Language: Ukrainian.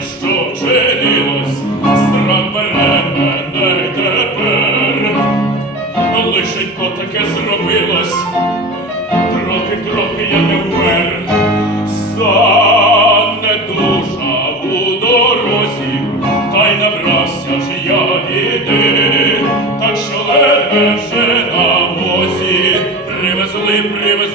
що вчинилось, страх бере мене тепер, лишенько таке зробилось, трохи-трохи я не вмер, занедужав у дорозі, та й набрався ж я біди, так що лежи на возі, привезли, привезли.